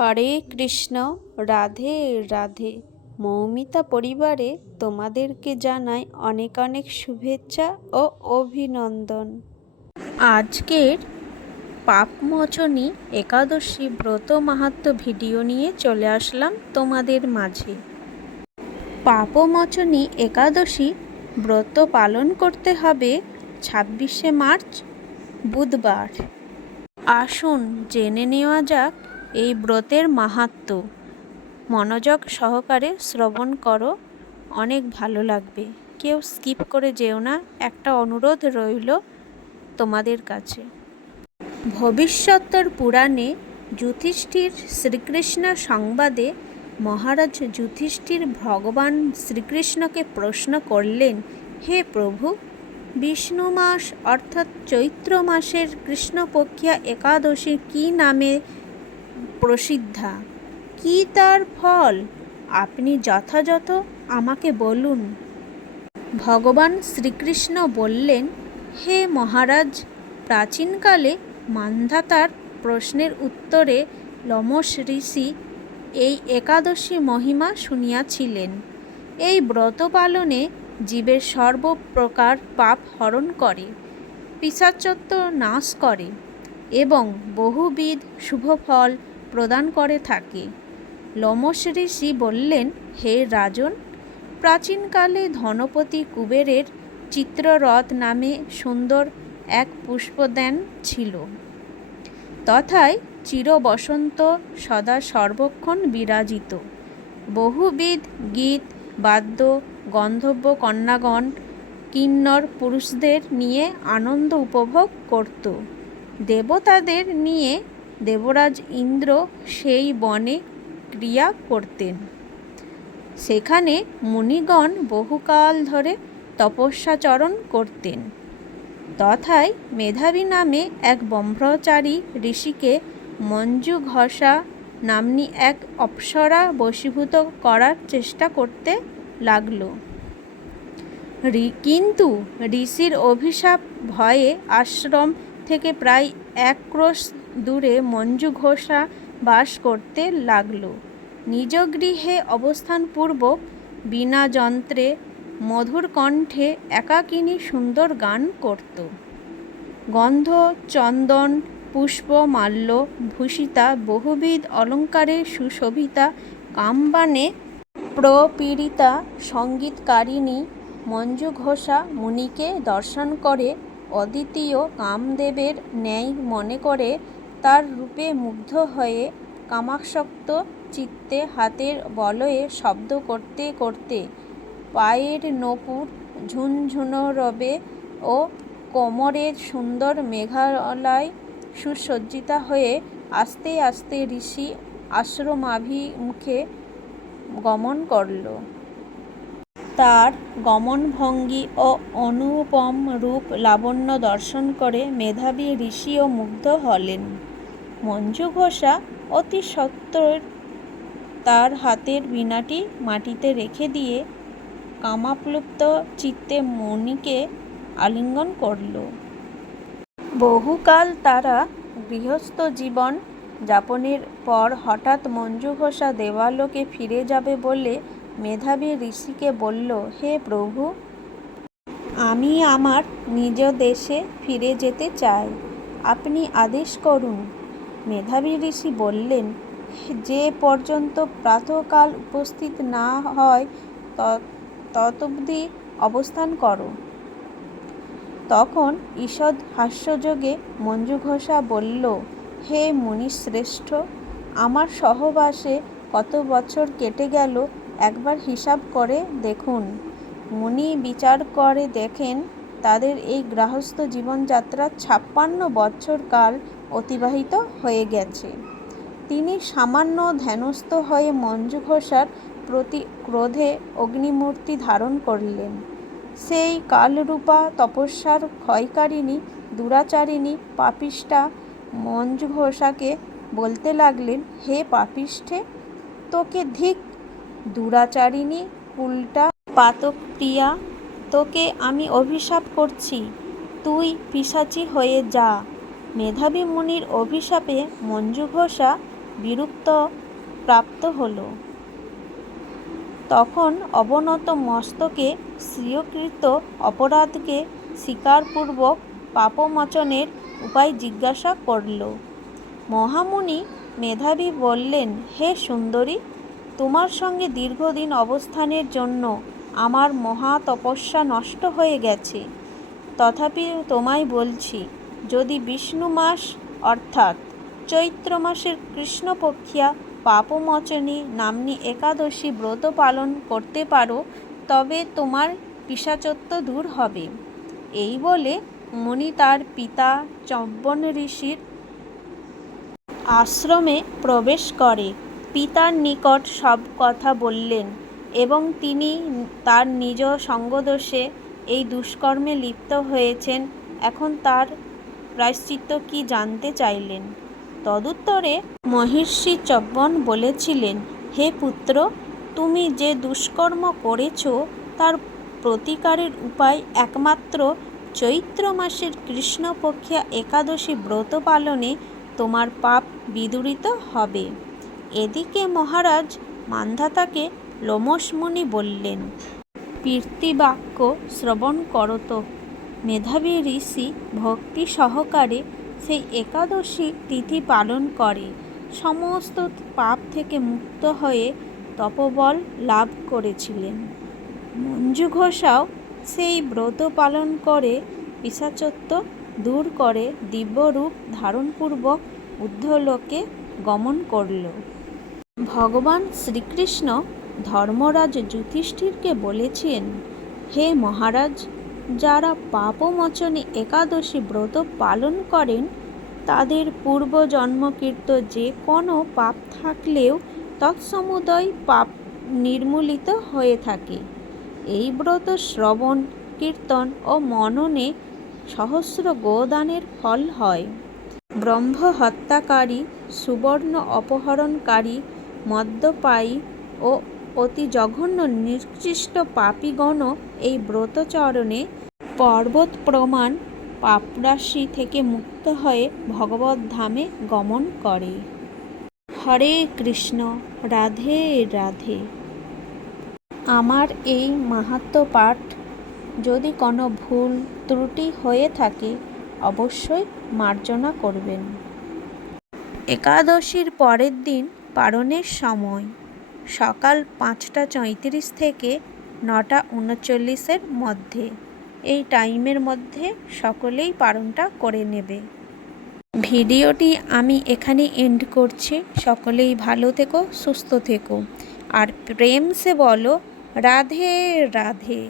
হরে কৃষ্ণ, রাধে রাধে। মৌমিতা পরিবারে তোমাদেরকে জানাই অনেক অনেক শুভেচ্ছা ও অভিনন্দন। আজকের পাপমোচনী একাদশী ব্রত মাহাত্ম ভিডিও নিয়ে চলে আসলাম তোমাদের মাঝে। পাপমোচনী একাদশী ব্রত পালন করতে হবে ছাব্বিশে মার্চ, বুধবার। আসুন, জেনে নেওয়া যাক এই ব্রতের মাহাত্ম্য মনোযোগ সহকারে শ্রবণ করো, অনেক ভালো লাগবে। কেউ স্কিপ করে যেও না, একটা অনুরোধ রইল তোমাদের কাছে। ভবিষ্যত্তর পুরাণে যুধিষ্ঠির শ্রীকৃষ্ণ সংবাদে মহারাজ যুধিষ্ঠির ভগবান শ্রীকৃষ্ণকে প্রশ্ন করলেন, হে প্রভু, বিষ্ণু মাস অর্থাৎ চৈত্র মাসের কৃষ্ণপক্ষিয়া একাদশী কী নামে প্রসিদ্ধা। কী তার ফল? আপনি যথাযথ আমাকে বলুন। ভগবান শ্রীকৃষ্ণ বললেন, হে মহারাজ, প্রাচীনকালে মান্ধাতার প্রশ্নের উত্তরে লমস ঋষি এই একাদশী মহিমা শুনিয়াছিলেন। এই ব্রত পালনে জীবের সর্বপ্রকার পাপ হরণ করে, পিসাচত্ব নাশ করে এবং বহুবিধ শুভফল প্রদান করে থাকে। লমস ঋষি বললেন, হে রাজন, প্রাচীনকালে ধনপতি কুবেরের চিত্ররথ নামে সুন্দর এক পুষ্পদ্যান ছিল। তথায় চিরবসন্ত সদা সর্বক্ষণ বিরাজিত। বহুবিধ গীত, বাদ্য গন্ধর্ব কন্যাগণ, কিন্নর পুরুষদের নিয়ে আনন্দ উপভোগ করত। দেবতাদের নিয়ে দেবরাজ ইন্দ্র সেই বনে ক্রিয়া করতেন। সেখানে মুনিগণ বহুকাল ধরে তপস্যাচরণ করতেন। তথায় মেধাবী নামে এক ব্রহ্মচারী ঋষিকে মঞ্জু ঘষা নাম্নী এক অপ্সরা বশীভূত করার চেষ্টা করতে লাগল। কিন্তু ঋষির অভিশাপ ভয়ে আশ্রম থেকে প্রায় এক ক্রোশ দূরে মঞ্জু ঘোষা বাস করতে লাগল। নিজ গৃহে অবস্থানপূর্বক বিনা যন্ত্রে মধুর কণ্ঠে একাকিনী সুন্দর গান করত। গন্ধ, চন্দন, পুষ্প, মাল্য, ভূষিতা, বহুবিধ অলঙ্কারে সুশোভিতা কামবানে প্রপীড়িতা, সঙ্গীতকারিণী মঞ্জু ঘোষা মুনিকে দর্শন করে অদ্বিতীয় কামদেবের ন্যায় মনে করে তার রূপে মুগ্ধ হয়ে কামাসক্ত চিত্তে হাতের বলয়ে শব্দ করতে করতে পায়ের নপুর ঝুনঝুনরবে ও কোমরের সুন্দর মেঘালয় সুসজ্জিতা হয়ে আস্তে আস্তে ঋষি আশ্রমাভিমুখে গমন করল। তার গমনভঙ্গি ও অনুপম রূপ লাবণ্য দর্শন করে মেধাবী ঋষিও মুগ্ধ হলেন। মঞ্জু ঘোষা অতি সত্বর তার হাতের বীণাটি মাটিতে রেখে দিয়ে কামাপ্লুপ্ত চিত্তে মণিকে আলিঙ্গন করল। বহুকাল তারা গৃহস্থ জীবন যাপনের পর হঠাৎ মঞ্জু ঘোষা দেবালোকে ফিরে যাবে বলে মেধাবী ঋষিকে বলল, হে প্রভু, আমি আমার নিজ দেশে ফিরে যেতে চাই। আপনি আদেশ করুন মেধাবী ঋষি বললেন, যে পর্যন্ত প্রাতকাল উপস্থিত না হয় ততবধি অবস্থান করো। তখন ঈষৎ হাস্যযোগে মঞ্জু ঘোষা বলল, হে মুনিশ্রেষ্ঠ, আমার সহবাসে কত বছর কেটে গেল, একবার হিসাব করে দেখুন। মুনি বিচার করে দেখেন তাদের এই গৃহস্থ জীবনযাত্রা ছাপ্পান্ন বছর কাল অতিবাহিত হয়ে গেছে। তিনি সামান্য ধ্যানস্থ হয়ে মঞ্জু ঘোষার প্রতি ক্রোধে অগ্নিমূর্তি ধারণ করলেন। সেই কালরূপা তপস্যার ক্ষয়কারিণী, দুরাচারিণী পাপিষ্ঠা মঞ্জু ঘোষাকে বলতে লাগলেন, হে পাপিষ্ঠে, তোকে ধিক। দুরাচারিণী, উল্টা পাতকপ্রিয়া তোকে আমি অভিশাপ করছি। তুই পিসাচি হয়ে যা। মেধাবী মুনির অভিশাপে মঞ্জু ঘোষা বিরক্ত প্রাপ্ত হল। তখন অবনত মস্তকে স্বীয়কৃত অপরাধকে স্বীকারপূর্বক পাপমোচনের উপায় জিজ্ঞাসা করল। মহামুনি মেধাবী বললেন, হে সুন্দরী, তোমার সঙ্গে দীর্ঘদিন অবস্থানের জন্য আমার মহা তপস্যা নষ্ট হয়ে গেছে। তথাপি তোমায় বলছি, যদি বিষ্ণু মাস, অর্থাৎ চৈত্র মাসের কৃষ্ণপক্ষিয়া পাপমোচনী নাম্নী একাদশী ব্রত পালন করতে পারো, তবে তোমার পিশাচত্ব দূর হবে। এই বলে মুনি তার পিতা চব্বন ঋষির আশ্রমে প্রবেশ করে। পিতার নিকট সব কথা বললেন। এবং তিনি তার নিজ সঙ্গদোষে এই দুষ্কর্মে লিপ্ত হয়েছেন। এখন তার প্রায়শ্চিত্ত কি জানতে চাইলেন? তদুত্তরে মহিষী চব্বন বলেছিলেন, হে পুত্র, তুমি যে দুষ্কর্ম করেছ, তার প্রতিকারের উপায় একমাত্র চৈত্র মাসের কৃষ্ণপক্ষে একাদশী ব্রত পালনে তোমার পাপ বিদূরিত হবে। এদিকে মহারাজ মান্ধাতাকে লোমসমুনি বললেন, কীর্তিবাক্য শ্রবণ করত মেধাবী ঋষি ভক্তি সহকারে সেই একাদশী তিথি পালন করে। সমস্ত পাপ থেকে মুক্ত হয়ে তপবল লাভ করেছিলেন। মঞ্জু ঘোষাও সেই ব্রত পালন করে পিশাচত্ব দূর করে দিব্যরূপ ধারণপূর্বক ঊর্ধ্বলোকে গমন করল। ভগবান শ্রীকৃষ্ণ ধর্মরাজ যুধিষ্ঠিরকে বলেছেন, হে মহারাজ, যারা পাপমোচনে একাদশী ব্রত পালন করেন, তাদের পূর্বজন্মকৃত যে কোনো পাপ থাকলেও তৎসমুদয় পাপ নির্মূলিত হয়ে থাকে। এই ব্রত শ্রবণ, কীর্তন ও মননে সহস্র গোদানের ফল হয়। ব্রহ্ম হত্যাকারী, সুবর্ণ অপহরণকারী, মদ্যপায়ী ও অতি জঘন্য নিকৃষ্ট পাপীগণও এই ব্রতচরণে পর্বত প্রমাণ পাপরাশি থেকে মুক্ত হয়ে ভগবত ধামে গমন করে। হরে কৃষ্ণ, রাধে রাধে। আমার এই মাহাত্ম পাঠ যদি কোনো ভুল ত্রুটি হয়ে থাকে, অবশ্যই মার্জনা করবেন। একাদশীর পরের দিন পারণের সময় সকাল পাঁচটা চঁয়ত্রিশ থেকে নটা উনচল্লিশের মধ্যে। এই টাইমের মধ্যে সকলেই পালনটা করে নেবে। ভিডিওটি আমি এখানে এন্ড করছি। সকলেই ভালো থেকো, সুস্থ থেকো। আর প্রেম সে বলো, রাধে রাধে।